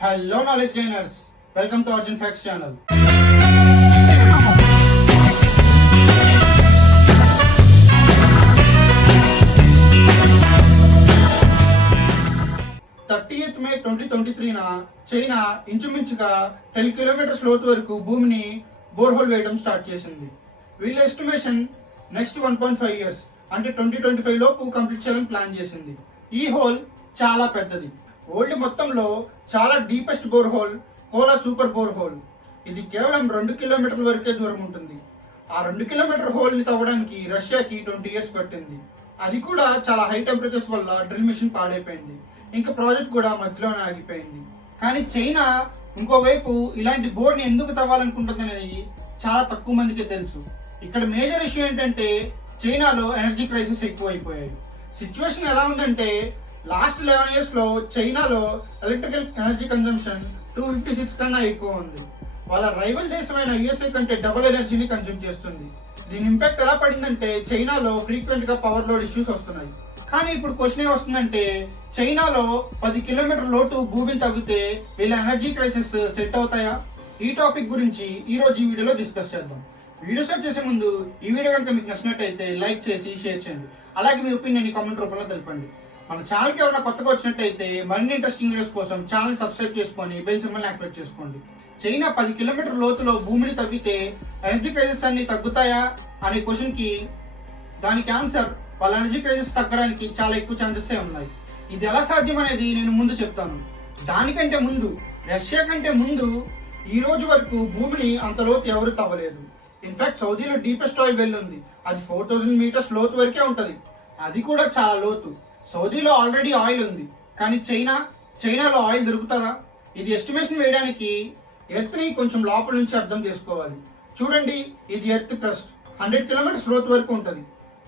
Hello knowledge gainers, welcome to Arjun Facts channel. 30th May 2023 China ఇంచుమించుగా 10 kilometres లోతు వరకు భూమిని బోర్హోల్ వేయడం స్టార్ట్ చేసింది. వీళ్ళ ఎస్టిమేషన్ నెక్స్ట్ 1.5 years అంటే 2025 లోపు కంప్లీట్ చేయాలని ప్లాన్ చేసింది. ఈ హోల్ చాలా పెద్దది. వరల్డ్ మొత్తంలో చాలా deepest bore hole Kola super bore hole. ఇది కేవలం 2 కిలోమీటర్ల వరకే దూరం ఉంటుంది. ఆ 2 కిలోమీటర్ హోల్ ని తవ్వడానికి రష్యాకి 20 years పట్టింది. అది కూడా చాలా హై టెంపరేచర్స్ వల్ల డ్రిల్ మిషన్ పాడైపోయింది. ఇంకా ప్రాజెక్ట్ కూడా మధ్యలోనే ఆగిపోయింది. కానీ చైనా ఇంకోవైపు ఇలాంటి బోర్ ని ఎందుకు తవ్వాలనుకుంటుంది అనేది చాలా తక్కువ మందికి తెలుసు. ఇక్కడ మేజర్ ఇష్యూ ఏంటంటే చైనాలో ఎనర్జీ క్రైసిస్ ఎక్కువైపోయాయి. సిచ్యువేషన్ ఎలా ఉందంటే లాస్ట్ 11 years లో చైనాలో ఎలక్ట్రికల్ ఎనర్జీ కన్జంప్షన్ 256 కన్నా ఎక్కువ ఉంది. వాళ్ళ రైవల్ దేశమైన యుఎస్ఏ కంటే డబుల్ ఎనర్జీని కన్జ్యూమ్ చేస్తుంది. దీని ఇంపాక్ట్ ఎలా పడిందంటే చైనాలో ఫ్రీక్వెంట్ గా పవర్ లోడ్ ఇష్యూస్ వస్తున్నాయి. కానీ ఇప్పుడు క్వశ్చన్ ఏమొస్తుందంటే చైనాలో 10 కిలోమీటర్ లోటు భూమిని తవ్వితే వీళ్ళ ఎనర్జీ క్రైసిస్ సెట్ అవుతాయా? ఈ టాపిక్ గురించి ఈ రోజు ఈ వీడియోలో డిస్కస్ చేద్దాం. వీడియో స్టార్ట్ చేసే ముందు ఈ వీడియో కనుక మీకు నచ్చినట్టయితే లైక్ చేసి షేర్ చేయండి. అలాగే మీ ఒపీనియన్ కామెంట్ రూపంలో తెలపండి. మన ఛానల్కి ఎవరైనా కొత్తగా వచ్చినట్టయితే మరిన్ని ఇంట్రెస్టింగ్ వీడియోస్ కోసం ఛానల్ సబ్స్క్రైబ్ చేసుకొని బెల్ సింబల్ యాక్టివేట్ చేసుకోండి. చైనా 10 కిలోమీటర్ లోతులో భూమిని తవ్వితే ఎనర్జీ క్రైసిస్ అన్ని తగ్గుతాయా అనే క్వశ్చన్ కి దానికి ఆన్సర్ వాళ్ళ ఎనర్జీ క్రైసిస్ తగ్గడానికి చాలా ఎక్కువ ఛాన్సెస్ ఉన్నాయి. ఇది ఎలా సాధ్యం అనేది నేను ముందు చెప్తాను. దానికంటే ముందు రష్యా కంటే ముందు ఈ రోజు వరకు భూమిని అంత లోతు ఎవరు తవ్వలేదు. ఇన్ఫాక్ట్ సౌదీలో డీపెస్ట్ ఆయిల్ వెల్ ఉంది. అది 4000 meters లోతు వరకే ఉంటది. అది కూడా చాలా లోతు. సౌదీలో ఆల్రెడీ ఆయిల్ ఉంది. కానీ చైనాలో ఆయిల్ దొరుకుతుందా? ఇది ఎస్టిమేషన్ వేయడానికి ఎర్త్ ని కొంచెం లోపల నుంచి అర్థం చేసుకోవాలి. చూడండి, ఇది ఎర్త్ క్రస్ట్ 100 kilometers లోతు వరకు ఉంటది.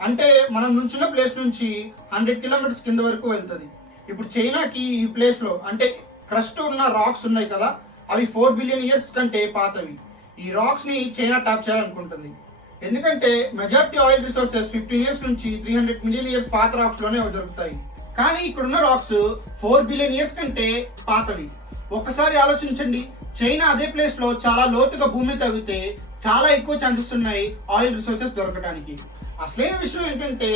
అంటే మనం నుంచున్న ప్లేస్ నుంచి 100 kilometers కింద వరకు వెళ్తుంది. ఇప్పుడు చైనాకి ఈ ప్లేస్ లో అంటే క్రస్ట్ ఉన్న రాక్స్ ఉన్నాయి కదా, అవి 4 billion years కంటే పాతవి. ఈ రాక్స్ ని చైనా ట్యాప్ చేయాలనుకుంటుంది. ఎందుకంటే మెజారిటీ ఆయిల్ రిసోర్సెస్ 15 years నుంచి 300 million years పాత రాక్స్ లోనే దొరుకుతాయి. కానీ ఇక్కడున్న రాక్స్ 4 billion years కంటే పాతవి. ఒక్కసారి ఆలోచించండి, చైనా అదే ప్లేస్ లో చాలా లోతుగా భూమి తవ్వితే చాలా ఎక్కువ ఛాన్సెస్ ఉన్నాయి ఆయిల్ రిసోర్సెస్ దొరకడానికి. అసలైన విషయం ఏంటంటే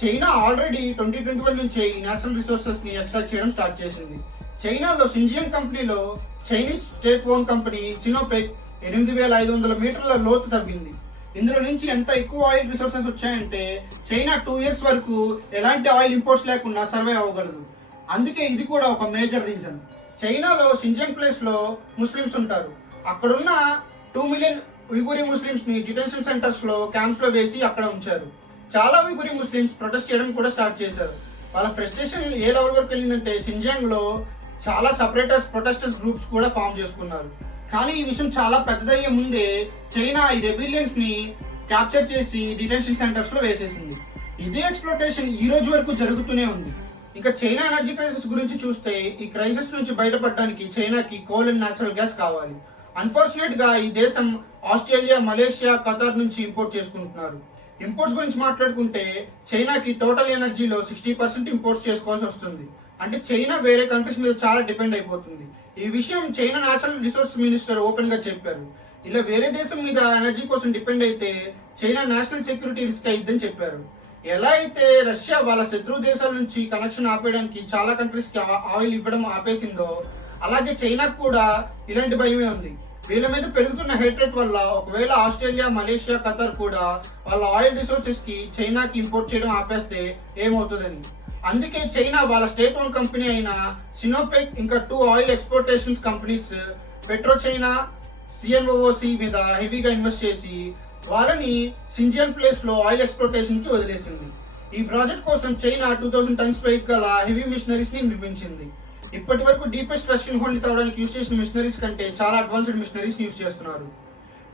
చైనా ఆల్రెడీ 2021 నుంచే ఈ నేచురల్ రిసోర్సెస్ ని ఎక్స్ట్రాక్ట్ చేయడం స్టార్ట్ చేసింది. చైనాలో షింజియాంగ్ కంపెనీలో చైనీస్ స్టేట్ ఓన్ కంపెనీ సినోపెక్ 8500 మీటర్ల లోతు తవ్వింది. ఇందులో నుంచి ఎంత ఎక్కువ ఆయిల్ రిసోర్సెస్ వచ్చాయంటే చైనా 2 years వరకు ఎలాంటి ఆయిల్ ఇంపోర్ట్స్ లేకుండా సర్వే అవ్వగలదు. అందుకే ఇది కూడా ఒక మేజర్ రీజన్. చైనాలో షింజియాంగ్ ప్లేస్ లో ముస్లిమ్స్ ఉంటారు. అక్కడున్న 2 million ఉయ్గురీ ముస్లిమ్స్ ని డిటెన్షన్ సెంటర్స్ లో క్యాంప్స్ లో వేసి అక్కడ ఉంచారు. చాలా ఉయ్గురీ ముస్లిమ్స్ ప్రొటెస్ట్ చేయడం కూడా స్టార్ట్ చేశారు. వాళ్ళ ఫ్రస్ట్రేషన్ ఏ లెవెల్ వరకు వెళ్ళిందంటే షింజియాంగ్ లో చాలా సెపరేటర్స్ ప్రొటెస్టర్స్ గ్రూప్స్ కూడా ఫామ్ చేసుకున్నారు. కానీ ఈ విషయం చాలా పెద్దదయ్యే ముందే చైనా ఈ రెబిలియన్స్ ని క్యాప్చర్ చేసి డిటెన్షన్ సెంటర్స్ లో వేసేసింది. ఇదే ఎక్స్ప్లోటేషన్ ఈ రోజు వరకు జరుగుతూనే ఉంది. ఇంకా చైనా ఎనర్జీ క్రైసిస్ గురించి చూస్తే ఈ క్రైసిస్ నుంచి బయటపడడానికి చైనాకి కోల్ అండ్ నేచురల్ గ్యాస్ కావాలి. అన్ఫార్చునేట్ గా ఈ దేశం ఆస్ట్రేలియా, మలేషియా, ఖతార్ నుంచి ఇంపోర్ట్ చేసుకుంటున్నారు. ఇంపోర్ట్స్ గురించి మాట్లాడుకుంటే చైనాకి టోటల్ ఎనర్జీలో 60% ఇంపోర్ట్స్ చేసుకోవాల్సి వస్తుంది. అంటే చైనా వేరే కంట్రీస్ మీద చాలా డిపెండ్ అయిపోతుంది. ఈ విషయం China natural resource minister open గా చెప్పారు. ఇలా వేరే దేశం మీద ఎనర్జీ కోసం డిపెండ్ అయితే చైనా నేషనల్ సెక్యూరిటీ రిస్క్ అయ్యిద్దని చెప్పారు. ఎలా అయితే రష్యా వాళ్ళ శత్రు దేశాల నుంచి కనెక్షన్ ఆపేయడానికి చాలా కంట్రీస్ కి ఆయిల్ ఇవ్వడం ఆపేసిందో, అలాగే చైనాకు కూడా ఇలాంటి భయమే ఉంది. వీళ్ళ మీద పెరుగుతున్న హేట్రేట్ వల్ల ఒకవేళ ఆస్ట్రేలియా, మలేషియా, ఖతార్ కూడా వాళ్ళ ఆయిల్ రిసోర్సెస్ కి చైనాకి ఇంపోర్ట్ చేయడం ఆపేస్తే ఏమవుతుందని. అందుకే చైనా వాళ్ళ స్టేట్ ఓన్ కంపెనీ అయిన సినోపెక్ ఇంకా 2 ఆయిల్ ఎక్స్పోర్టేషన్స్ కంపెనీస్ పెట్రో చైనా, సిఎన్ఓఓసి మీద హెవీగా ఇన్వెస్ట్ చేసి వాళ్ళని షింజియాంగ్ ప్లేస్ లో ఆయిల్ ఎక్స్పోర్టేషన్ కి వదిలేసింది. ఈ ప్రాజెక్ట్ కోసం చైనా 2000 tons వెయిట్ గల హెవీ మిషనరీస్ ని నిర్మించింది. ఇప్పటి వరకు డీపెస్ట్ రష్యన్ హోల్ ని తవ్వడానికి యూజ్ చేసిన మిషనరీస్ కంటే చాలా అడ్వాన్స్డ్ మిషనరీస్ యూజ్ చేస్తున్నారు.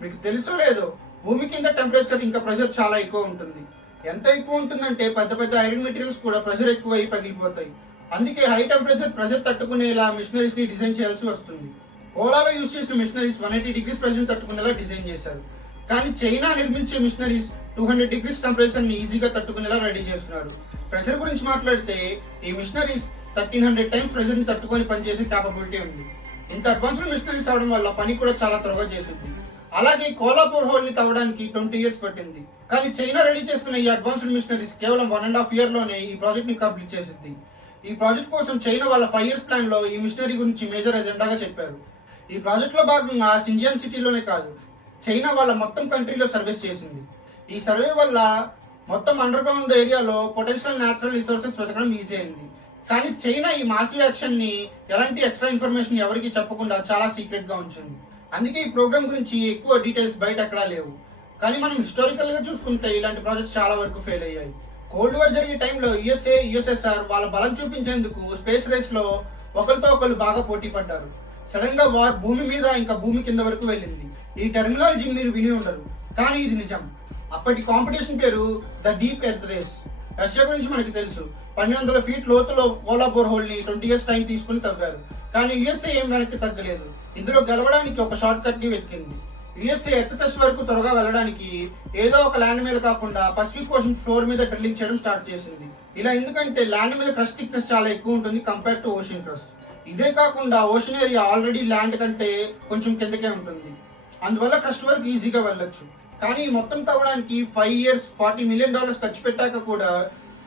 మీకు తెలుసో లేదో, భూమి కింద టెంపరేచర్ ఇంకా ప్రెషర్ చాలా ఎక్కువ ఉంటుంది. ఎంత ఎక్కువ ఉంటుందంటే పెద్ద పెద్ద ఐరన్ మెటీరియల్స్ కూడా ప్రెషర్ ఎక్కువ అయి పగిలిపోతాయి. అందుకే హై టెంపరేచర్ ప్రెషర్ తట్టుకునేలా మిషనరీస్ ని డిజైన్ చేయాల్సి వస్తుంది. కోలాలో యూజ్ చేసిన మిషనరీస్ 180 degrees ప్రెషర్ తట్టుకునేలా డిజైన్ చేశారు. కానీ చైనా నిర్మించే మిషనరీస్ 200 degrees టెంపరేచర్ ని ఈజీగా తట్టుకునేలా రెడీ చేస్తున్నారు. ప్రెషర్ గురించి మాట్లాడితే ఈ మిషనరీస్ 1300 times ప్రెషర్ ని తట్టుకొని పనిచేసే క్యాపబిలిటీ ఉంది. ఇంత అడ్వాన్స్డ్ మిషనరీస్ అవడం వల్ల పని కూడా చాలా త్వరగా చేస్తుంది. అలాగే కోలాపూర్ హోల్ ని తవ్వడానికి 20 years పట్టింది. కానీ చైనా రెడీ చేస్తున్న ఈ అడ్వాన్స్డ్ మిషనరీస్ కేవలం 1.5 year లోనే ఈ ప్రాజెక్ట్ ని కంప్లీట్ చేసింది. ఈ ప్రాజెక్ట్ కోసం చైనా వాళ్ళ 5 years ప్లాన్ లో ఈ మిషనరీ గురించి మేజర్ ఎజెండాగా చెప్పారు. ఈ ప్రాజెక్ట్ లో భాగంగా సింజియాన్ సిటీలోనే కాదు, చైనా వాళ్ళ మొత్తం కంట్రీలో సర్వీస్ చేసింది. ఈ సర్వే వల్ల మొత్తం అండర్ గ్రౌండ్ ఏరియాలో పొటెన్షియల్ న్యాచురల్ రిసోర్సెస్ వెతకడం ఈజీ అయింది. కానీ చైనా ఈ మాసివ్ యాక్షన్ ని ఎలాంటి ఎక్స్ట్రా ఇన్ఫర్మేషన్ ఎవరికి చెప్పకుండా చాలా సీక్రెట్ గా ఉంచింది. అందుకే ఈ ప్రోగ్రామ్ గురించి ఎక్కువ డీటెయిల్స్ బయట ఎక్కడా లేవు. కానీ మనం హిస్టారికల్ గా చూసుకుంటే ఇలాంటి ప్రాజెక్ట్స్ చాలా వరకు ఫెయిల్ అయ్యాయి. కోల్డ్ వార్ జరిగే టైంలో యుఎస్ఏ, యుఎస్ఎస్ఆర్ వాళ్ళ బలం చూపించేందుకు స్పేస్ రేస్ లో ఒకరితో ఒకరు బాగా పోటీ పడ్డారు. సడన్ గా వార్ భూమి మీద ఇంకా భూమి కింద వరకు వెళ్ళింది. ఈ టెర్మినాలజీ మీరు విని ఉండరు, కానీ ఇది నిజం. అప్పటి కాంపిటీషన్ పేరు the deep earth race. Russia గురించి మనకి తెలుసు. 1200 feet లోతులో కోలాపూర్ హోల్ ని 20 years టైం తీసుకుని తవ్వారు. కానీ యుఎస్ఏ ఏం వెనక్కి తగ్గలేదు. ఇందులో గెలవడానికి ఒక షార్ట్ కట్ ని వెతికింది. యుఎస్ఏ ఎర్త్ క్రస్ట్ వరకు త్వరగా వెళ్ళడానికి ఏదో ఒక ల్యాండ్ మీద కాకుండా పసిఫిక్ ఓషన్ ఫ్లోర్ మీద డ్రిల్లింగ్ చేయడం స్టార్ట్ చేసింది. ఇలా ఎందుకంటే ల్యాండ్ మీద క్రస్ట్ థిక్నెస్ చాలా ఎక్కువ ఉంటుంది కంపేర్ టు ఓషన్ క్రస్ట్. ఇదే కాకుండా ఓషన్ ఏరియా ఆల్రెడీ ల్యాండ్ కంటే కొంచెం కిందకే ఉంటుంది. అందువల్ల క్రస్ట్ వరకు ఈజీగా వెళ్ళొచ్చు. కానీ మొత్తం తవ్వడానికి 5 years $40 million ఖర్చు పెట్టాక కూడా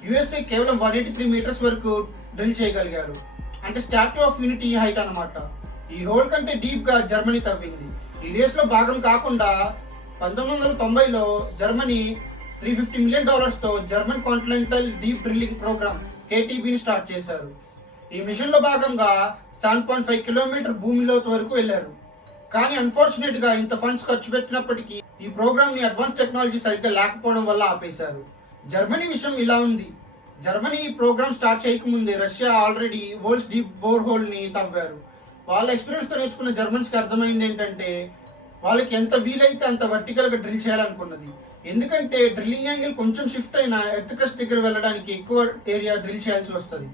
యుఎస్ఏ కేవలం 183 meters వరకు డ్రిల్ చేయగలిగారు. అంటే స్టాట్యూ ఆఫ్ యూనిటీ హైట్ అన్నమాట. ఈ హోల్ కంటే డీప్ గా జర్మనీ తవ్వింది. ఈ రేస్ లో భాగం కాకుండా 1990లో జర్మనీ $350 million తో German continental deep drilling program KTB ని స్టార్ట్ చేశారు. ఈ మిషన్ లో భాగంగా 7.5 kilometer భూమి లోతు వరకు వెళ్లారు. కానీ అన్ఫార్చునేట్ గా ఇంత ఫండ్స్ ఖర్చు పెట్టినప్పటికీ ఈ ప్రోగ్రామ్ ని అడ్వాన్స్ టెక్నాలజీ సరిగ్గా లేకపోవడం వల్ల ఆపేశారు. జర్మనీ విషయం ఇలా ఉంది. జర్మనీ ఈ ప్రోగ్రామ్ స్టార్ట్ చేయకముందే Russia already world's deep bore hole ని తవ్వారు. వాళ్ళ ఎక్స్పీరియన్స్ తో నేర్చుకున్న జర్మన్స్ కి అర్థమైంది ఏంటంటే వాళ్ళకి ఎంత వీలైతే అంత వర్టికల్ గా డ్రిల్ చేయాలనుకున్నది. ఎందుకంటే డ్రిల్లింగ్ యాంగిల్ కొంచెం షిఫ్ట్ అయినా ఎర్త్ క్రస్ట్ దగ్గర వెళ్ళడానికి ఎక్కువ ఏరియా డ్రిల్ చేయాల్సి వస్తుంది.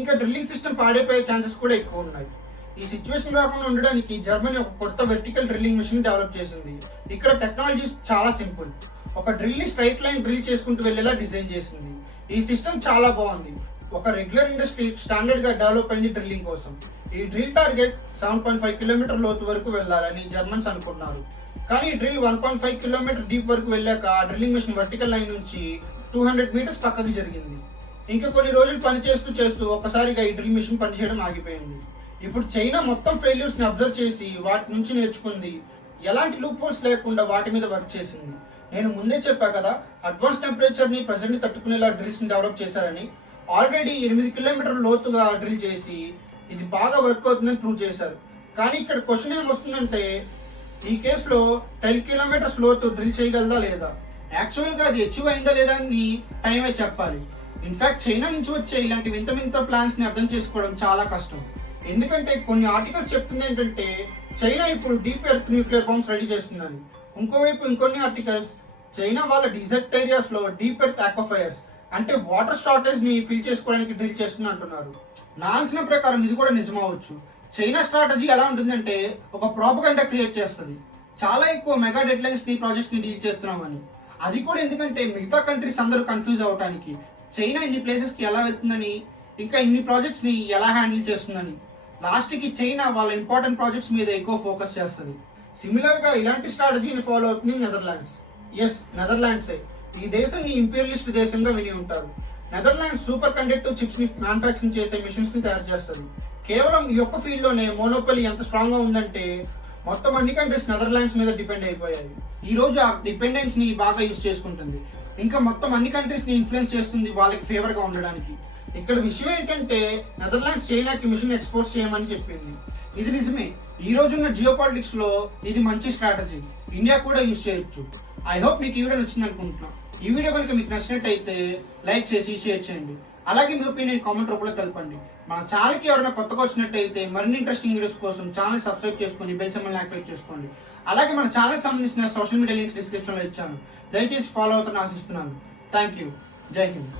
ఇంకా డ్రిల్లింగ్ సిస్టమ్ పాడైపోయే ఛాన్సెస్ కూడా ఎక్కువ ఉన్నాయి. ఈ సిచ్యువేషన్ రాకుండా ఉండడానికి జర్మనీ ఒక కొత్త వెర్టికల్ డ్రిల్లింగ్ మిషన్ డెవలప్ చేసింది. ఇక్కడ టెక్నాలజీస్ చాలా సింపుల్. ఒక డ్రిల్ ని స్ట్రైట్ లైన్ డ్రిల్ చేసుకుంటూ వెళ్ళేలా డిజైన్ చేసింది. ఈ సిస్టమ్ చాలా బాగుంది. ఒక రెగ్యులర్ ఇండస్ట్రీ స్టాండర్డ్ గా డెవలప్ అయింది డ్రిల్లింగ్ కోసం. ఈ డ్రిల్ టార్గెట్ 7.5 kilometer లోతు వరకు వెళ్ళాలని జర్మన్స్ అనుకున్నారు. కానీ డ్రిల్ 1.5 kilometer డీప్ వరకు వెళ్ళాక ఆ డ్రిల్లింగ్ మిషన్ వర్టికల్ లైన్ నుంచి 200 meters పక్కకి జరిగింది. ఇంకా కొన్ని రోజులు పని చేస్తూ ఒక్కసారిగా ఈ డ్రిల్ మిషన్ పనిచేయడం ఆగిపోయింది. ఇప్పుడు చైనా మొత్తం ఫెయిల్యూర్స్ ని అబ్జర్వ్ చేసి వాటి నుంచి నేర్చుకుంది. ఎలాంటి లూప్ హోల్స్ లేకుండా వాటి మీద వర్క్ చేసింది. నేను ముందే చెప్పా కదా, అడ్వాన్స్ టెంపరేచర్ ని ప్రెజర్ ని తట్టుకునేలా డ్రిల్స్ ని డెవలప్ చేశారని. ఆల్రెడీ 8 kilometer లోతుగా డ్రిల్ చేసి ఇది బాగా వర్క్ అవుతుందని ప్రూవ్ చేశారు. కానీ ఇక్కడ క్వశ్చన్ ఏమొస్తుందంటే ఈ కేసులో 10 kilometers లోతు డ్రిల్ చేయగలదా లేదా? యాక్చువల్ గా అది అచీవ్ అయిందా లేదా అని టైమే చెప్పాలి. ఇన్ఫాక్ట్ చైనా నుంచి వచ్చే ఇలాంటి వింత వింత ప్లాన్స్ ని అర్థం చేసుకోవడం చాలా కష్టం. ఎందుకంటే కొన్ని ఆర్టికల్స్ చెప్తుంది ఏంటంటే చైనా ఇప్పుడు deep earth nuclear bombs ready చేస్తుందని. ఇంకోవైపు ఇంకొన్ని ఆర్టికల్స్ చైనా వాళ్ళ డిజర్ట్ ఏరియాస్ లో డీప్ ఎర్త్ ఆక్వాఫైర్స్ అంటే వాటర్ షార్టేజ్ ని ఫిల్ చేసుకోవడానికి డ్రిల్ చేస్తుంది అంటున్నారు. నా అంచనా ప్రకారం ఇది కూడా నిజమవచ్చు. చైనా స్ట్రాటజీ ఎలా ఉంటుందంటే ఒక ప్రాపగండా క్రియేట్ చేస్తుంది. చాలా ఎక్కువ మెగా డెడ్ లైన్స్ ని ప్రాజెక్ట్స్ ని డీల్ చేస్తున్నామని. అది కూడా ఎందుకంటే మిగతా కంట్రీస్ అందరూ కన్ఫ్యూజ్ అవడానికి చైనా ఇన్ని ప్లేసెస్ కి ఎలా వెళ్తుందని, ఇంకా ఇన్ని ప్రాజెక్ట్స్ ని ఎలా హ్యాండిల్ చేస్తుందని. లాస్ట్ కి చైనా వాళ్ళ ఇంపార్టెంట్ ప్రాజెక్ట్స్ మీద ఎక్కువ ఫోకస్ చేస్తుంది. సిమిలర్ గా ఇలాంటి స్ట్రాటజీని ఫాలో అవుతుంది నెదర్లాండ్స్. నెదర్లాండ్సే ఈ దేశం ని ఇంపీరియలిస్ట్ దేశంగా విని ఉంటారు. నెదర్లాండ్స్ సూపర్ కండక్టివ్ చిప్స్ ని మ్యానుఫాక్చరింగ్ చేసే మిషన్స్ ని తయారు చేస్తుంది. కేవలం ఈ యొక్క ఫీల్డ్ లోనే మోనోపలి ఎంత స్ట్రాంగ్ గా ఉందంటే మొత్తం అన్ని కంట్రీస్ నెదర్లాండ్స్ మీద డిపెండ్ అయిపోయాయి. ఈ రోజు ఆ డిపెండెన్స్ ని బాగా యూజ్ చేసుకుంటుంది. ఇంకా మొత్తం అన్ని కంట్రీస్ ని ఇన్ఫ్లుయెన్స్ చేస్తుంది వాళ్ళకి ఫేవర్ గా ఉండడానికి. ఇక్కడ విషయం ఏంటంటే నెదర్లాండ్స్ చైనాకి మిషన్ ఎక్స్పోర్ట్ చేయమని చెప్పింది. ఇది నిజమే. ఈ రోజున్న జియో పాలిటిక్స్ లో ఇది మంచి స్ట్రాటజీ. ఇండియా కూడా యూజ్ చేయొచ్చు. ఐ హోప్ మీకు ఈ వీడియో నచ్చింది అనుకుంటున్నా. ఈ వీడియో కనుక మీకు నచ్చినట్టయితే లైక్ చేసి షేర్ చేయండి. అలాగే మీ ఒపీనియన్ కామెంట్ రూపంలో తెలపండి. మన ఛానల్ కి ఎవరైనా కొత్తగా వచ్చినట్టయితే మరిన్ని ఇంట్రెస్టింగ్ వీడియోస్ కోసం ఛానల్ సబ్స్క్రైబ్ చేసుకొని బెల్ సింబల్ యాక్టివేట్ చేసుకోండి. అలాగే మన ఛానల్ సంబంధించిన సోషల్ మీడియా లింక్స్ డిస్క్రిప్షన్ లో ఇచ్చాను. దయచేసి ఫాలో అవుతారని ఆశిస్తున్నాను. Thank you. జై హింద్.